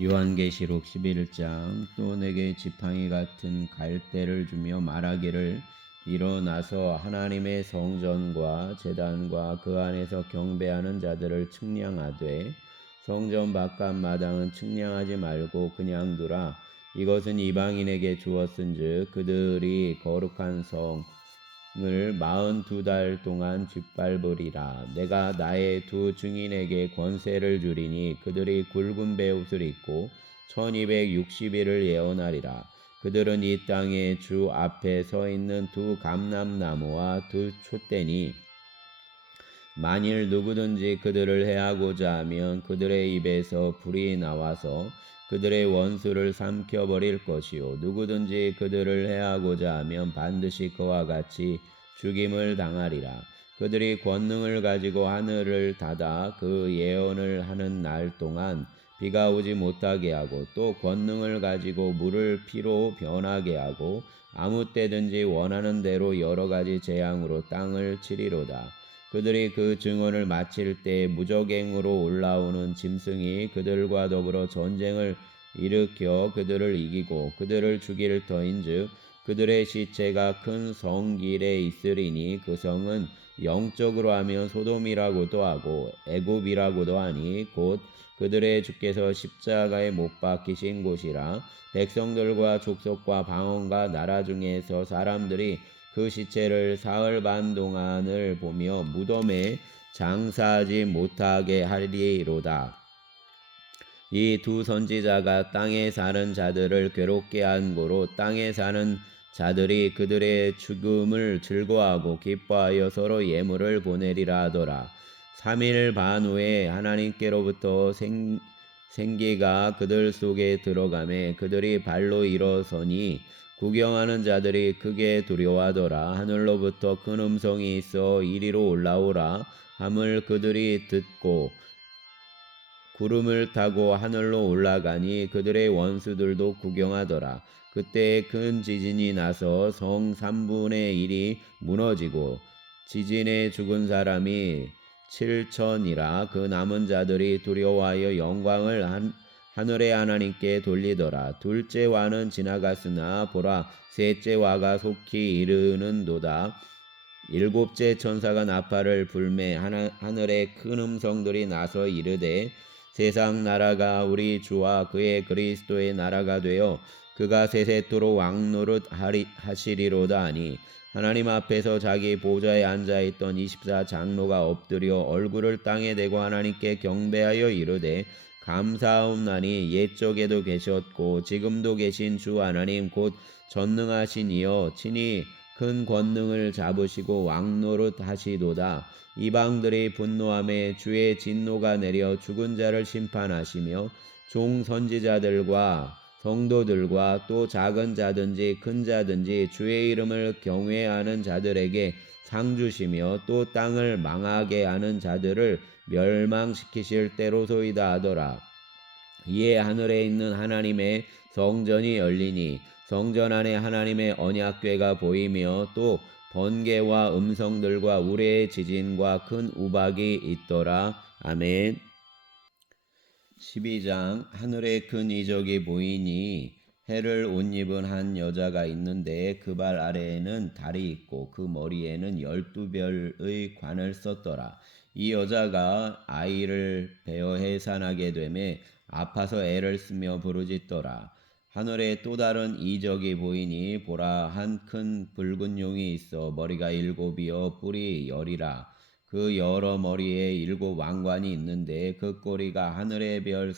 요한계시록 11장. 또 내게 지팡이 같은 갈대를 주며 말하기를, 일어나서 하나님의 성전과 제단과 그 안에서 경배하는 자들을 측량하되 성전 바깥 마당은 측량하지 말고 그냥 두라. 이것은 이방인에게 주었은즉 그들이 거룩한 성을 42달 동안 짓밟으리라. 내가 나의 두 증인에게 권세를 주리니 그들이 굵은 베옷을 입고 1260일을 예언하리라. 그들은 이 땅의 주 앞에 서 있는 두 감람나무와 두 촛대니 만일 누구든지 그들을 해하고자 하면 그들의 입에서 불이 나와서 그들의 원수를 삼켜버릴 것이요, 누구든지 그들을 해하고자 하면 반드시 그와 같이 죽임을 당하리라. 그들이 권능을 가지고 하늘을 닫아 그 예언을 하는 날 동안 비가 오지 못하게 하고, 또 권능을 가지고 물을 피로 변하게 하고 아무 때든지 원하는 대로 여러 가지 재앙으로 땅을 치리로다. 그들이 그 증언을 마칠 때 무적행으로 올라오는 짐승이 그들과 더불어 전쟁을 일으켜 그들을 이기고 그들을 죽일 터인즉 그들의 시체가 큰 성길에 있으리니 그 성은 영적으로 하면 소돔이라고도 하고 애굽이라고도 하니 곧 그들의 주께서 십자가에 못 박히신 곳이라. 백성들과 족속과 방언과 나라 중에서 사람들이 그 시체를 사흘 반 동안을 보며 무덤에 장사하지 못하게 하리로다. 이 두 선지자가 땅에 사는 자들을 괴롭게 한 고로 땅에 사는 자들이 그들의 죽음을 즐거워하고 기뻐하여 서로 예물을 보내리라 하더라. 3일 반 후에 하나님께로부터 생기가 그들 속에 들어가매 그들이 발로 일어서니 구경하는 자들이 크게 두려워하더라. 하늘로부터 큰 음성이 있어 이리로 올라오라 함을 그들이 듣고 구름을 타고 하늘로 올라가니 그들의 원수들도 구경하더라. 그때 큰 지진이 나서 성 3분의 1이 무너지고 지진에 죽은 사람이 7천이라. 그 남은 자들이 두려워하여 영광을 하늘의 하나님께 돌리더라. 둘째 와는 지나갔으나 보라, 셋째 와가 속히 이르는도다. 일곱째 천사가 나팔을 불매 하늘에 큰 음성들이 나서 이르되, 세상 나라가 우리 주와 그의 그리스도의 나라가 되어 그가 세세토록 왕노릇 하시리로다 하니, 하나님 앞에서 자기 보좌에 앉아있던 24장로가 엎드려 얼굴을 땅에 대고 하나님께 경배하여 이르되, 감사하옵나니 옛적에도 계셨고 지금도 계신 주 하나님 곧 전능하신 이여, 친히 큰 권능을 잡으시고 왕노릇 하시도다. 이방들이 분노함에 주의 진노가 내려 죽은 자를 심판하시며 종 선지자들과 성도들과 또 작은 자든지 큰 자든지 주의 이름을 경외하는 자들에게 상 주시며 또 땅을 망하게 하는 자들을 멸망시키실 때로소이다 하더라. 이에 하늘에 있는 하나님의 성전이 열리니 성전 안에 하나님의 언약궤가 보이며 또 번개와 음성들과 우레의 지진과 큰 우박이 있더라. 아멘. 12장. 하늘에 큰 이적이 보이니 해를 옷 입은 한 여자가 있는데 그 발 아래에는 달이 있고 그 머리에는 12별의 관을 썼더라. 이 여자가 아이를 베어 해산하게 되매 아파서 애를 쓰며 부르짖더라. 하늘에 또 다른 이적이 보이니 보라, 한 큰 붉은 용이 있어 머리가 7이요 뿔이 10이라. 그 여러 머리에 7 왕관이 있는데 그 꼬리가 하늘의 별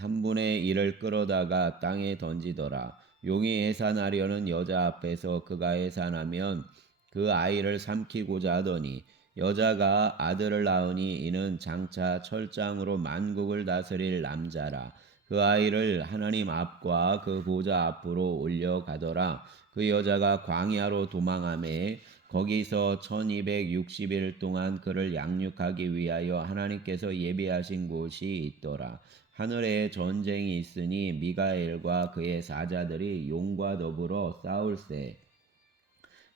3분의 1을 끌어다가 땅에 던지더라. 용이 해산하려는 여자 앞에서 그가 해산하면 그 아이를 삼키고자 하더니 여자가 아들을 낳으니 이는 장차 철장으로 만국을 다스릴 남자라. 그 아이를 하나님 앞과 그 보좌 앞으로 올려가더라. 그 여자가 광야로 도망하매 거기서 1260일 동안 그를 양육하기 위하여 하나님께서 예비하신 곳이 있더라. 하늘에 전쟁이 있으니 미가엘과 그의 사자들이 용과 더불어 싸울세.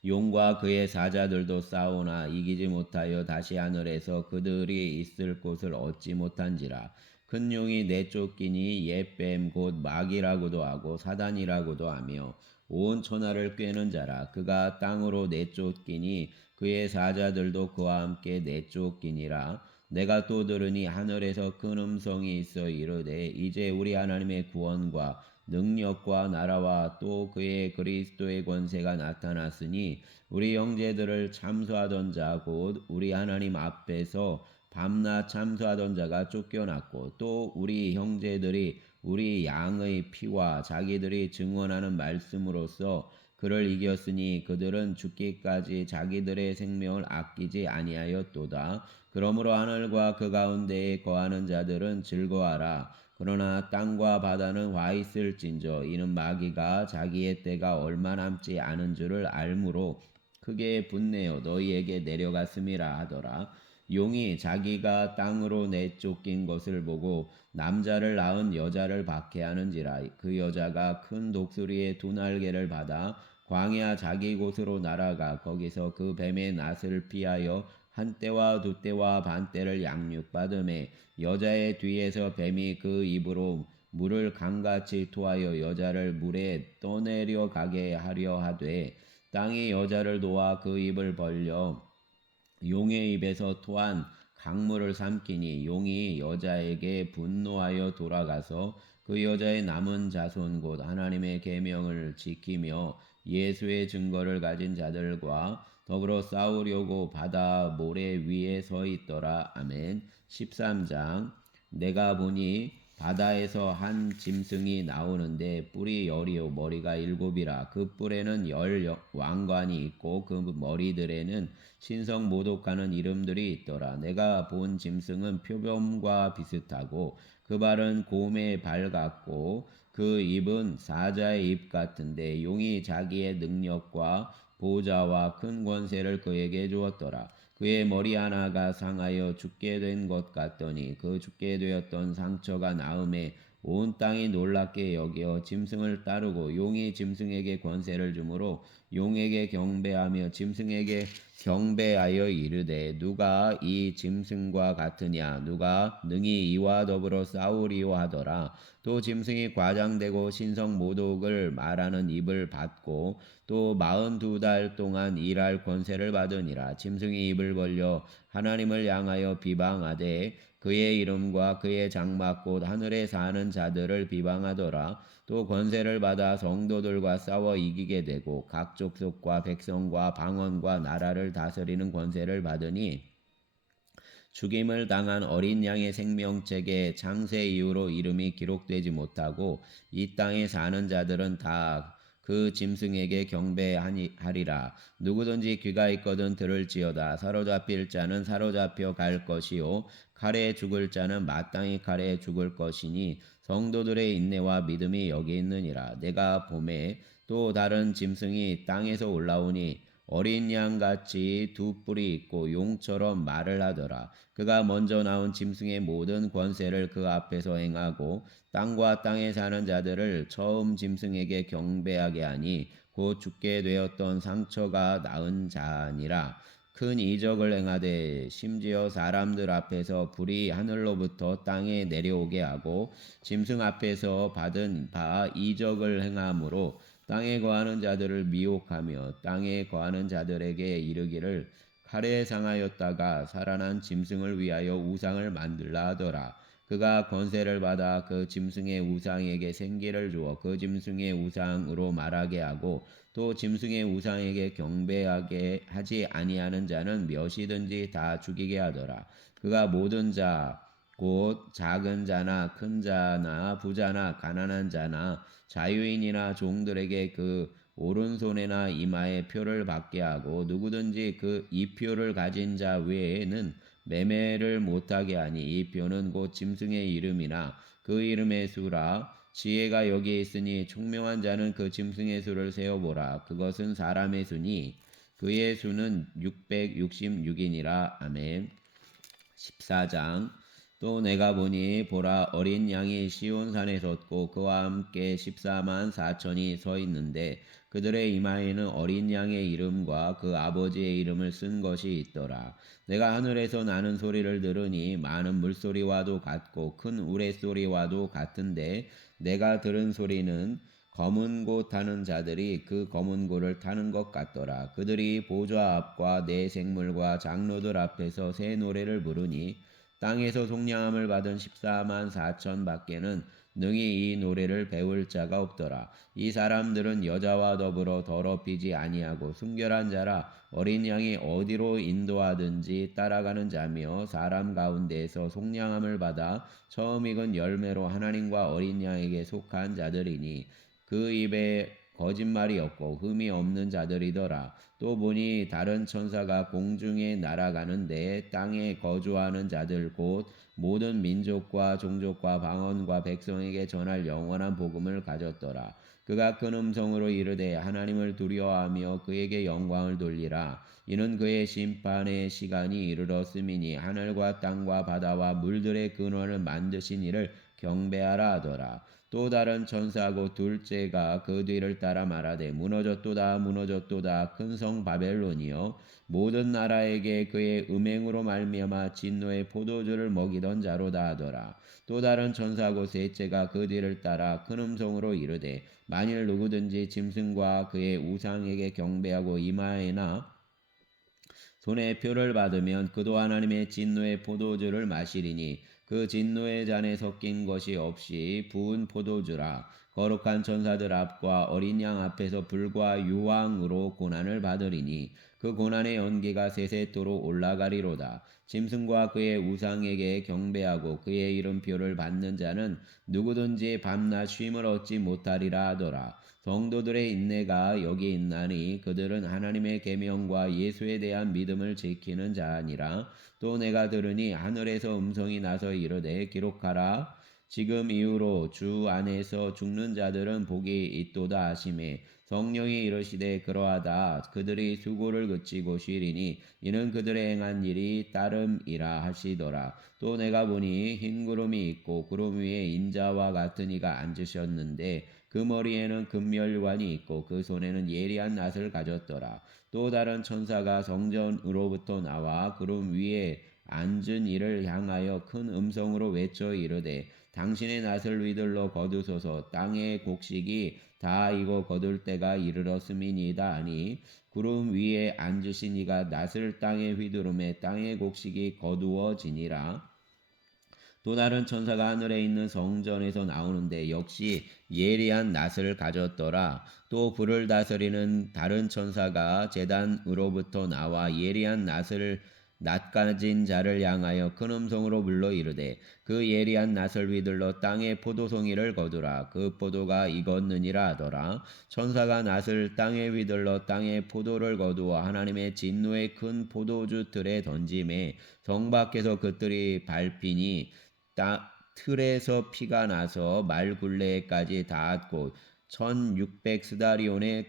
용과 그의 사자들도 싸우나 이기지 못하여 다시 하늘에서 그들이 있을 곳을 얻지 못한지라. 큰 용이 내쫓기니 옛뱀 곧 마귀라고도 하고 사단이라고도 하며 온 천하를 꿰는 자라. 그가 땅으로 내쫓기니 그의 사자들도 그와 함께 내쫓기니라. 내가 또 들으니 하늘에서 큰 음성이 있어 이르되 이제 우리 하나님의 구원과 능력과 나라와 또 그의 그리스도의 권세가 나타났으니 우리 형제들을 참소하던 자 곧 우리 하나님 앞에서 밤낮 참소하던 자가 쫓겨났고 또 우리 형제들이 우리 양의 피와 자기들이 증언하는 말씀으로써 그를 이겼으니 그들은 죽기까지 자기들의 생명을 아끼지 아니하였도다. 그러므로 하늘과 그 가운데에 거하는 자들은 즐거워하라. 그러나 땅과 바다는 와 있을진저 이는 마귀가 자기의 때가 얼마 남지 않은 줄을 알므로 크게 분내어 너희에게 내려갔음이라 하더라. 용이 자기가 땅으로 내쫓긴 것을 보고 남자를 낳은 여자를 박해하는지라. 그 여자가 큰 독수리의 두 날개를 받아 광야 자기 곳으로 날아가 거기서 그 뱀의 낫을 피하여 한 때와 두 때와 반 때를 양육받음에 여자의 뒤에서 뱀이 그 입으로 물을 강같이 토하여 여자를 물에 떠내려 가게 하려 하되 땅이 여자를 놓아 그 입을 벌려 용의 입에서 토한 강물을 삼키니 용이 여자에게 분노하여 돌아가서 그 여자의 남은 자손 곧 하나님의 계명을 지키며 예수의 증거를 가진 자들과 더불어 싸우려고 바다 모래 위에 서 있더라. 아멘. 13장. 내가 보니 바다에서 한 짐승이 나오는데 뿔이 열이요 머리가 일곱이라. 그 뿔에는 열 왕관이 있고 그 머리들에는 신성 모독하는 이름들이 있더라. 내가 본 짐승은 표범과 비슷하고 그 발은 곰의 발 같고 그 입은 사자의 입 같은데 용이 자기의 능력과 보좌와 큰 권세를 그에게 주었더라. 그의 머리 하나가 상하여 죽게 된 것 같더니 그 죽게 되었던 상처가 나음에 온 땅이 놀랍게 여겨 짐승을 따르고 용이 짐승에게 권세를 주므로 용에게 경배하며 짐승에게 경배하여 이르되 누가 이 짐승과 같으냐 누가 능히 이와 더불어 싸우리요 하더라. 또 짐승이 과장되고 신성 모독을 말하는 입을 받고 또 42달 동안 일할 권세를 받으니라. 짐승이 입을 벌려 하나님을 향하여 비방하되 그의 이름과 그의 장막 곧 하늘에 사는 자들을 비방하더라. 또 권세를 받아 성도들과 싸워 이기게 되고 각 족속과 백성과 방언과 나라를 다스리는 권세를 받으니 죽임을 당한 어린 양의 생명책에 창세 이후로 이름이 기록되지 못하고 이 땅에 사는 자들은 다 그 짐승에게 경배하리라. 누구든지 귀가 있거든 들을지어다. 사로잡힐 자는 사로잡혀 갈 것이요 칼에 죽을 자는 마땅히 칼에 죽을 것이니 성도들의 인내와 믿음이 여기 있느니라. 내가 봄에 또 다른 짐승이 땅에서 올라오니 어린 양같이 두 뿔이 있고 용처럼 말을 하더라. 그가 먼저 나온 짐승의 모든 권세를 그 앞에서 행하고 땅과 땅에 사는 자들을 처음 짐승에게 경배하게 하니 곧 죽게 되었던 상처가 나은 자니라. 큰 이적을 행하되 심지어 사람들 앞에서 불이 하늘로부터 땅에 내려오게 하고 짐승 앞에서 받은 바 이적을 행함으로 땅에 거하는 자들을 미혹하며 땅에 거하는 자들에게 이르기를 칼에 상하였다가 살아난 짐승을 위하여 우상을 만들라 하더라. 그가 권세를 받아 그 짐승의 우상에게 생기를 주어 그 짐승의 우상으로 말하게 하고 또 짐승의 우상에게 경배하게 하지 아니하는 자는 몇이든지 다 죽이게 하더라. 그가 모든 자 곧 작은 자나 큰 자나 부자나 가난한 자나 자유인이나 종들에게 그 오른손에나 이마에 표를 받게 하고 누구든지 그 이 표를 가진 자 외에는 매매를 못하게 하니 이 표는 곧 짐승의 이름이나 그 이름의 수라. 지혜가 여기 있으니 총명한 자는 그 짐승의 수를 세어보라. 그것은 사람의 수니 그의 수는 666이니라. 아멘. 14장. 또 내가 보니 보라 어린 양이 시온산에 섰고 그와 함께 14만 4천이 서 있는데 그들의 이마에는 어린 양의 이름과 그 아버지의 이름을 쓴 것이 있더라. 내가 하늘에서 나는 소리를 들으니 많은 물소리와도 같고 큰 우레소리와도 같은데 내가 들은 소리는 검은 고 타는 자들이 그 검은 고를 타는 것 같더라. 그들이 보좌 앞과 내 생물과 장로들 앞에서 새 노래를 부르니 땅에서 속량함을 받은 14만 4천 밖에는 능히 이 노래를 배울 자가 없더라. 이 사람들은 여자와 더불어 더럽히지 아니하고 순결한 자라 어린 양이 어디로 인도하든지 따라가는 자며 사람 가운데에서 속량함을 받아 처음 익은 열매로 하나님과 어린 양에게 속한 자들이니 그 입에 거짓말이 없고 흠이 없는 자들이더라. 또 보니 다른 천사가 공중에 날아가는데 땅에 거주하는 자들 곧 모든 민족과 종족과 방언과 백성에게 전할 영원한 복음을 가졌더라. 그가 큰 음성으로 이르되 하나님을 두려워하며 그에게 영광을 돌리라. 이는 그의 심판의 시간이 이르렀음이니 하늘과 땅과 바다와 물들의 근원을 만드신 이를 경배하라 하더라. 또 다른 천사하고 둘째가 그 뒤를 따라 말하되 무너졌도다 무너졌도다 큰 성 바벨론이여 모든 나라에게 그의 음행으로 말미암아 진노의 포도주를 먹이던 자로다 하더라. 또 다른 천사하고 셋째가 그 뒤를 따라 큰 음성으로 이르되 만일 누구든지 짐승과 그의 우상에게 경배하고 이마에나 손에 표를 받으면 그도 하나님의 진노의 포도주를 마시리니 그 진노의 잔에 섞인 것이 없이 부은 포도주라. 거룩한 천사들 앞과 어린 양 앞에서 불과 유황으로 고난을 받으리니 그 고난의 연기가 세세토록 올라가리로다. 짐승과 그의 우상에게 경배하고 그의 이름표를 받는 자는 누구든지 밤낮 쉼을 얻지 못하리라 하더라. 성도들의 인내가 여기 있나니 그들은 하나님의 계명과 예수에 대한 믿음을 지키는 자니라. 또 내가 들으니 하늘에서 음성이 나서 이르되 기록하라. 지금 이후로 주 안에서 죽는 자들은 복이 있도다 하시매 성령이 이르시되 그러하다. 그들이 수고를 그치고 쉬리니 이는 그들의 행한 일이 따름이라 하시더라. 또 내가 보니 흰 구름이 있고 구름 위에 인자와 같은 이가 앉으셨는데 그 머리에는 금멸관이 있고 그 손에는 예리한 낫을 가졌더라. 또 다른 천사가 성전으로부터 나와 구름 위에 앉은 이를 향하여 큰 음성으로 외쳐 이르되 당신의 낫을 위들러 거두소서 땅의 곡식이 다 익어 거둘 때가 이르렀음이니이다 하니 구름 위에 앉으신 이가 낫을 땅에 휘두르매 땅의 곡식이 거두어지니라. 또 다른 천사가 하늘에 있는 성전에서 나오는데 역시 예리한 낫을 가졌더라. 또 불을 다스리는 다른 천사가 제단으로부터 나와 예리한 낫 가진 자를 향하여 큰 음성으로 불러 이르되 그 예리한 낫을 휘둘러 땅에 포도송이를 거두라. 그 포도가 익었느니라 하더라. 천사가 낫을 땅에 휘둘러 땅에 포도를 거두어 하나님의 진노의 큰 포도주 틀에 던짐에 성 밖에서 그 뜰이 밟히니 틀에서 피가 나서 말굴레까지 닿았고 1600스다리온에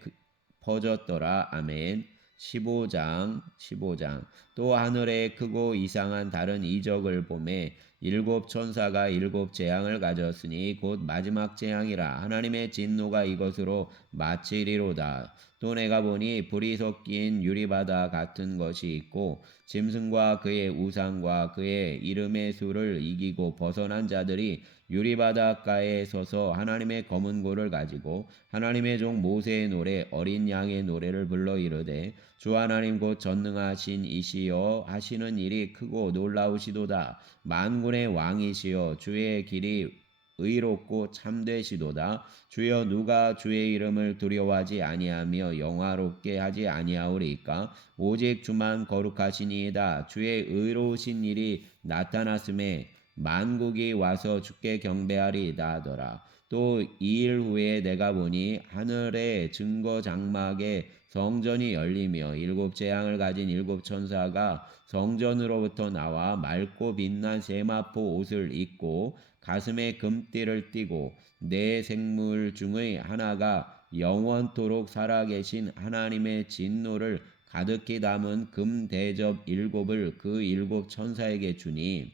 퍼졌더라. 아멘. 15장 또 하늘에 크고 이상한 다른 이적을 보매 일곱 천사가 일곱 재앙을 가졌으니 곧 마지막 재앙이라 하나님의 진노가 이것으로 마치리로다. 또 내가 보니 불이 섞인 유리바다 같은 것이 있고 짐승과 그의 우상과 그의 이름의 수를 이기고 벗어난 자들이 유리바닷가에 서서 하나님의 검은 고를 가지고 하나님의 종 모세의 노래 어린 양의 노래를 불러 이르되 주 하나님 곧 전능하신 이시여 하시는 일이 크고 놀라우시도다. 만군의 왕이시여 주의 길이 의롭고 참되시도다. 주여 누가 주의 이름을 두려워하지 아니하며 영화롭게 하지 아니하오리까? 오직 주만 거룩하시니이다. 주의 의로우신 일이 나타났음에 만국이 와서 주께 경배하리이다 하더라. 또 2일 후에 내가 보니 하늘의 증거 장막에 성전이 열리며 일곱 재앙을 가진 일곱 천사가 성전으로부터 나와 맑고 빛난 세마포 옷을 입고 가슴에 금띠를 띠고 네 생물 중의 하나가 영원토록 살아계신 하나님의 진노를 가득히 담은 금 대접 일곱을 그 일곱 천사에게 주니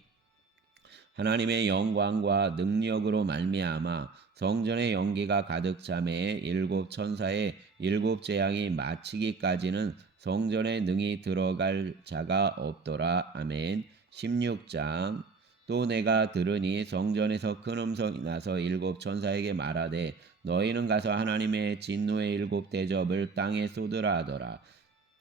하나님의 영광과 능력으로 말미암아 성전의 연기가 가득 차매 일곱 천사의 일곱 재앙이 마치기까지는 성전에 능히 들어갈 자가 없더라. 아멘. 16장. 또 내가 들으니 성전에서 큰 음성이 나서 일곱 천사에게 말하되 너희는 가서 하나님의 진노의 일곱 대접을 땅에 쏟으라 하더라.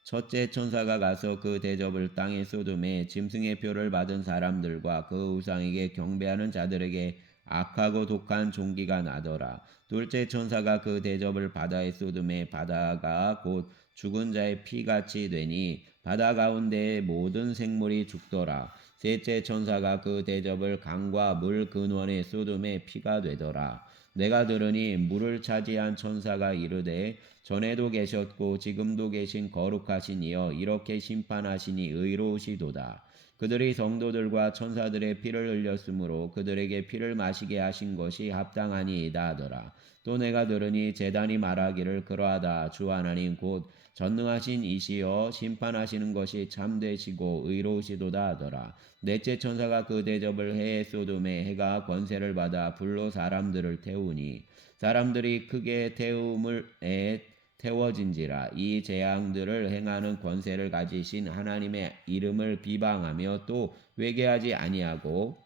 첫째 천사가 가서 그 대접을 땅에 쏟음에 짐승의 표를 받은 사람들과 그 우상에게 경배하는 자들에게 악하고 독한 종기가 나더라. 둘째 천사가 그 대접을 바다에 쏟음에 바다가 곧 죽은 자의 피같이 되니 바다 가운데의 모든 생물이 죽더라. 셋째 천사가 그 대접을 강과 물 근원에 쏟음에 피가 되더라. 내가 들으니 물을 차지한 천사가 이르되 전에도 계셨고 지금도 계신 거룩하신 이여 이렇게 심판하시니 의로우시도다. 그들이 성도들과 천사들의 피를 흘렸으므로 그들에게 피를 마시게 하신 것이 합당하니이다 하더라. 또 내가 들으니 제단이 말하기를 그러하다. 주 하나님 곧 전능하신 이시여 심판하시는 것이 참되시고 의로우시도다 하더라. 넷째 천사가 그 대접을 해에 쏟음에 해가 권세를 받아 불로 사람들을 태우니 사람들이 크게 태움에 태워진지라. 이 재앙들을 행하는 권세를 가지신 하나님의 이름을 비방하며 또 회개하지 아니하고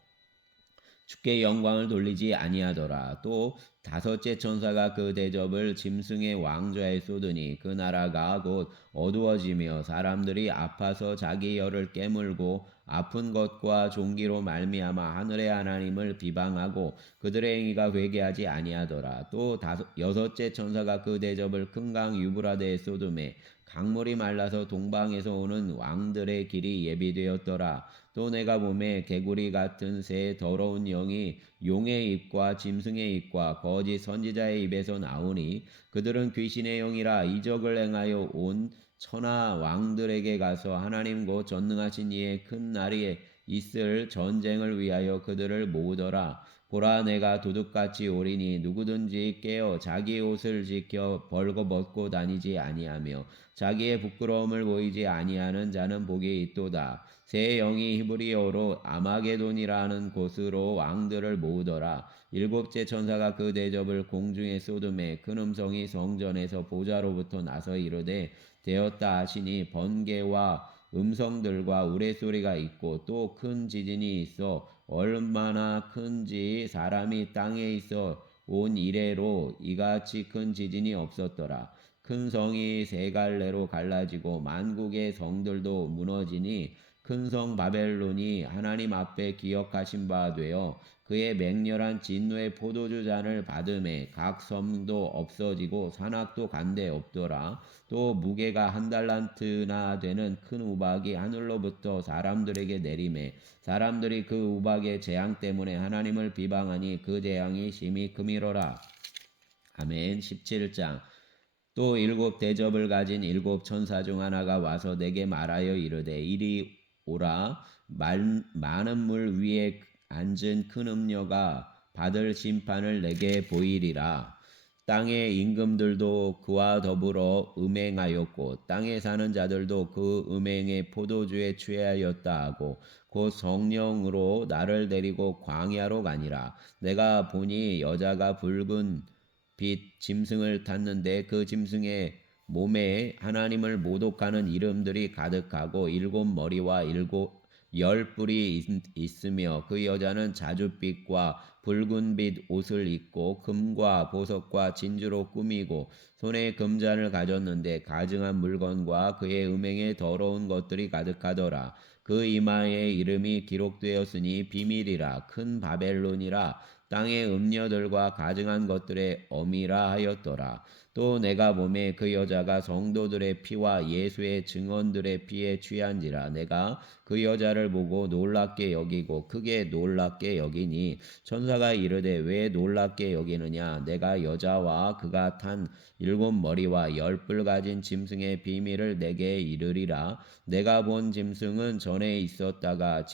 주께 영광을 돌리지 아니하더라. 또 다섯째 천사가 그 대접을 짐승의 왕좌에 쏟으니 그 나라가 곧 어두워지며 사람들이 아파서 자기 혀를 깨물고 아픈 것과 종기로 말미암아 하늘의 하나님을 비방하고 그들의 행위가 회개하지 아니하더라. 또 여섯째 천사가 그 대접을 큰 강 유브라데에 쏟음에 강물이 말라서 동방에서 오는 왕들의 길이 예비되었더라. 또 내가 보매 개구리 같은 새 더러운 영이 용의 입과 짐승의 입과 거짓 선지자의 입에서 나오니 그들은 귀신의 영이라 이적을 행하여 온 천하 왕들에게 가서 하나님 곧 전능하신 이의 큰 날이 있을 전쟁을 위하여 그들을 모으더라. 보라 내가 도둑같이 오리니 누구든지 깨어 자기 옷을 지켜 벌거벗고 다니지 아니하며 자기의 부끄러움을 보이지 아니하는 자는 복이 있도다. 새 영이 히브리어로 아마게돈이라는 곳으로 왕들을 모으더라. 일곱째 천사가 그 대접을 공중에 쏟음에 큰 음성이 성전에서 보좌로부터 나서 이르되 되었다 하시니 번개와 음성들과 우레소리가 있고 또 큰 지진이 있어 얼마나 큰지 사람이 땅에 있어 온 이래로 이같이 큰 지진이 없었더라. 큰 성이 세 갈래로 갈라지고 만국의 성들도 무너지니 큰 성 바벨론이 하나님 앞에 기억하신 바 되어 그의 맹렬한 진노의 포도주 잔을 받음에 각 섬도 없어지고 산악도 간데 없더라. 또 무게가 한 달란트나 되는 큰 우박이 하늘로부터 사람들에게 내림에 사람들이 그 우박의 재앙 때문에 하나님을 비방하니 그 재앙이 심히 크미로라. 아멘. 17장. 또 일곱 대접을 가진 일곱 천사 중 하나가 와서 내게 말하여 이르되 이리 오라. 많은 물 위에 앉은 큰 음녀가 받을 심판을 내게 보이리라. 땅의 임금들도 그와 더불어 음행하였고 땅에 사는 자들도 그 음행의 포도주에 취하였다 하고 곧 성령으로 나를 데리고 광야로 가니라. 내가 보니 여자가 붉은 빛 짐승을 탔는데 그 짐승의 몸에 하나님을 모독하는 이름들이 가득하고 일곱 머리와 열 뿔이 있으며 그 여자는 자줏빛과 붉은빛 옷을 입고 금과 보석과 진주로 꾸미고 손에 금잔을 가졌는데 가증한 물건과 그의 음행에 더러운 것들이 가득하더라. 그 이마에 이름이 기록되었으니 비밀이라 큰 바벨론이라 땅의 음녀들과 가증한 것들의 어미라 하였더라. 또 내가 보매 그 여자가 성도들의 피와 예수의 증언들의 피에 취한지라. 내가 그 여자를 보고 놀랍게 여기고 크게 놀랍게 여기니 천사가 이르되 왜 놀랍게 여기느냐. 내가 여자와 그가 탄 일곱 머리와 열 뿔 가진 짐승의 비밀을 내게 이르리라. 내가 본 짐승은 전에 있었다가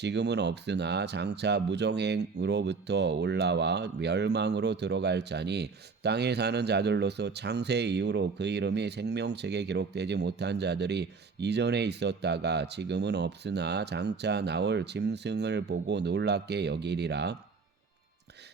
지금은 없으나 장차 무정행으로부터 올라와 멸망으로 들어갈 자니 땅에 사는 자들로서 창세 이후로 그 이름이 생명책에 기록되지 못한 자들이 이전에 있었다가 지금은 없으나 장차 나올 짐승을 보고 놀랍게 여기리라.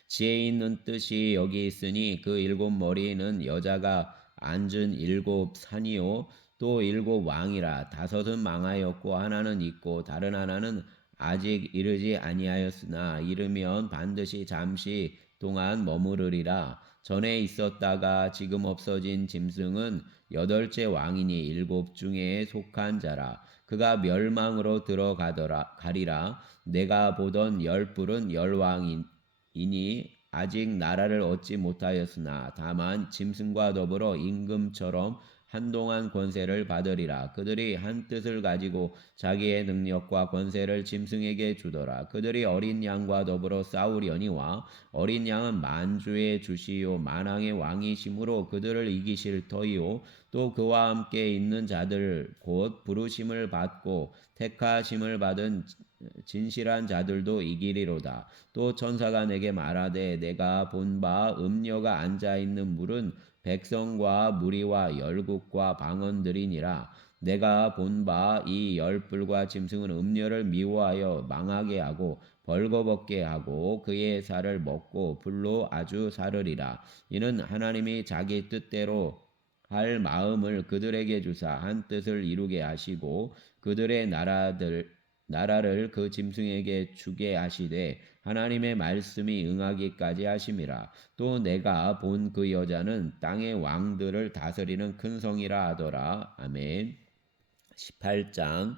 지혜 있는 뜻이 여기 있으니 그 일곱 머리는 여자가 앉은 일곱 산이요 또 일곱 왕이라. 다섯은 망하였고 하나는 있고 다른 하나는 아직 이르지 아니하였으나 이르면 반드시 잠시 동안 머무르리라. 전에 있었다가 지금 없어진 짐승은 여덟째 왕이니 일곱 중에 속한 자라. 그가 멸망으로 들어가더라 가리라. 내가 보던 열 뿔은 열 왕이니 아직 나라를 얻지 못하였으나 다만 짐승과 더불어 임금처럼 한동안 권세를 받으리라. 그들이 한 뜻을 가지고 자기의 능력과 권세를 짐승에게 주더라. 그들이 어린 양과 더불어 싸우려니와 어린 양은 만주의 주시요 만왕의 왕이심으로 그들을 이기실 터이요 또 그와 함께 있는 자들 곧 부르심을 받고 택하심을 받은 진실한 자들도 이기리로다. 또 천사가 내게 말하되 내가 본 바 음녀가 앉아 있는 물은 백성과 무리와 열국과 방언들이니라. 내가 본 바 이 열불과 짐승은 음녀를 미워하여 망하게 하고 벌거벗게 하고 그의 살을 먹고 불로 아주 사르리라. 이는 하나님이 자기 뜻대로 할 마음을 그들에게 주사 한 뜻을 이루게 하시고 그들의 나라를 그 짐승에게 주게 하시되 하나님의 말씀이 응하기까지 하심이라. 또 내가 본 그 여자는 땅의 왕들을 다스리는 큰 성이라 하더라. 아멘. 18장.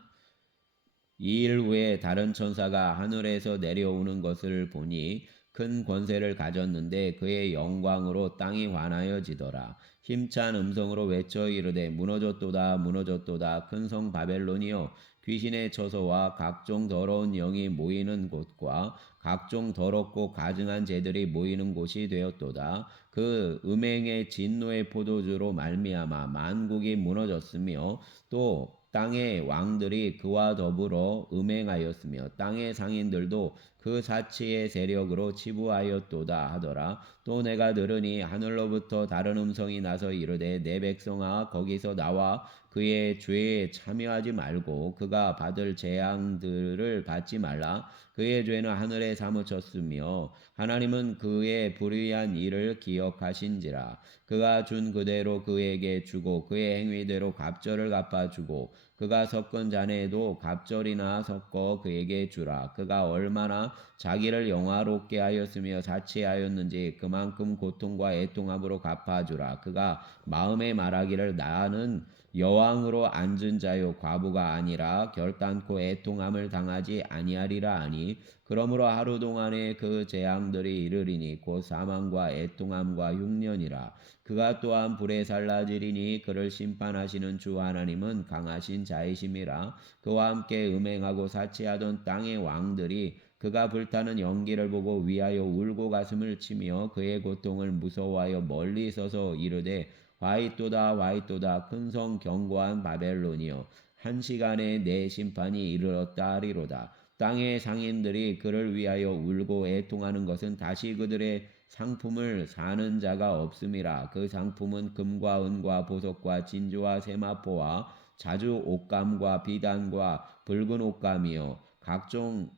이 일 후에 다른 천사가 하늘에서 내려오는 것을 보니 큰 권세를 가졌는데 그의 영광으로 땅이 환하여지더라. 힘찬 음성으로 외쳐 이르되 무너졌도다 무너졌도다 큰 성 바벨론이여 귀신의 처소와 각종 더러운 영이 모이는 곳과 각종 더럽고 가증한 죄들이 모이는 곳이 되었도다. 그 음행의 진노의 포도주로 말미암아 만국이 무너졌으며 또 땅의 왕들이 그와 더불어 음행하였으며 땅의 상인들도 그 사치의 세력으로 치부하였도다 하더라. 또 내가 들으니 하늘로부터 다른 음성이 나서 이르되 내 백성아 거기서 나와 그의 죄에 참여하지 말고 그가 받을 재앙들을 받지 말라. 그의 죄는 하늘에 사무쳤으며 하나님은 그의 불의한 일을 기억하신지라. 그가 준 그대로 그에게 주고 그의 행위대로 갑절을 갚아주고 그가 섞은 잔에도 갑절이나 섞어 그에게 주라. 그가 얼마나 자기를 영화롭게 하였으며 사치하였는지 그만큼 고통과 애통함으로 갚아주라. 그가 마음에 말하기를 나는 여왕으로 앉은 자요 과부가 아니라 결단코 애통함을 당하지 아니하리라 하니 그러므로 하루 동안에 그 재앙들이 이르리니 곧 사망과 애통함과 흉년이라. 그가 또한 불에 살라지리니 그를 심판하시는 주 하나님은 강하신 자이심이라. 그와 함께 음행하고 사치하던 땅의 왕들이 그가 불타는 연기를 보고 위하여 울고 가슴을 치며 그의 고통을 무서워하여 멀리 서서 이르되 화이또다 화이또다 큰 성 견고한 바벨론이여 한 시간에 내 심판이 이르렀다 하리로다. 땅의 상인들이 그를 위하여 울고 애통하는 것은 다시 그들의 상품을 사는 자가 없음이라. 그 상품은 금과 은과 보석과 진주와 세마포와 자주 옷감과 비단과 붉은 옷감이요 각종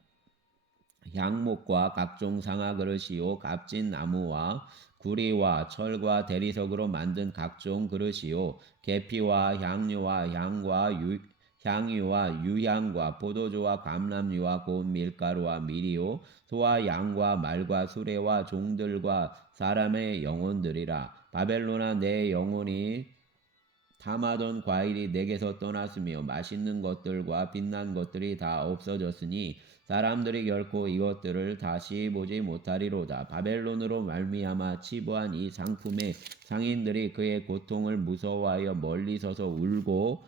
향목과 각종 상아 그릇이요 값진 나무와 구리와 철과 대리석으로 만든 각종 그릇이요 계피와 향료와 향유와 유향과 포도주와 감람유와 고운 밀가루와 밀이요 소와 양과 말과 수레와 종들과 사람의 영혼들이라. 바벨론아 내 영혼이 탐하던 과일이 내게서 떠났으며 맛있는 것들과 빛난 것들이 다 없어졌으니 사람들이 결코 이것들을 다시 보지 못하리로다. 바벨론으로 말미암아 치부한 이 상품의 상인들이 그의 고통을 무서워하여 멀리 서서 울고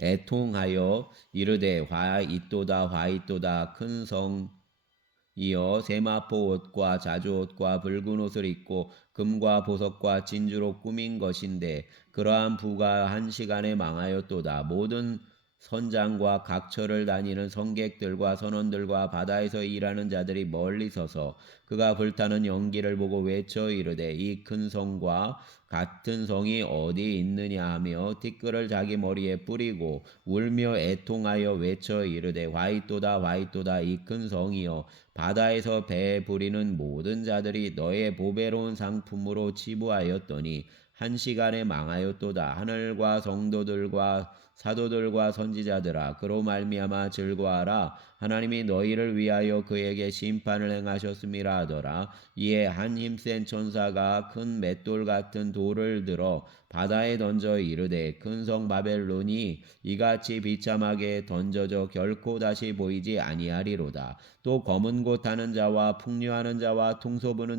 애통하여 이르되 화이또다 화이또다 큰 성이여 세마포 옷과 자주 옷과 붉은 옷을 입고 금과 보석과 진주로 꾸민 것인데 그러한 부가 한 시간에 망하였도다. 모든 선장과 각처를 다니는 성객들과 선원들과 바다에서 일하는 자들이 멀리 서서 그가 불타는 연기를 보고 외쳐 이르되 이 큰 성과 같은 성이 어디 있느냐 하며 티끌을 자기 머리에 뿌리고 울며 애통하여 외쳐 이르되 화이또다 화이또다 이 큰 성이여 바다에서 배 부리는 모든 자들이 너의 보배로운 상품으로 치부하였더니 한 시간에 망하였도다. 하늘과 성도들과 사도들과 선지자들아 그로 말미암아 즐거워하라. 하나님이 너희를 위하여 그에게 심판을 행하셨음이라 하더라. 이에 한 힘센 천사가 큰 맷돌 같은 돌을 들어 바다에 던져 이르되 큰 성 바벨론이 이같이 비참하게 던져져 결코 다시 보이지 아니하리로다. 또 검은 곳 하는 자와 풍류하는 자와 통소 부는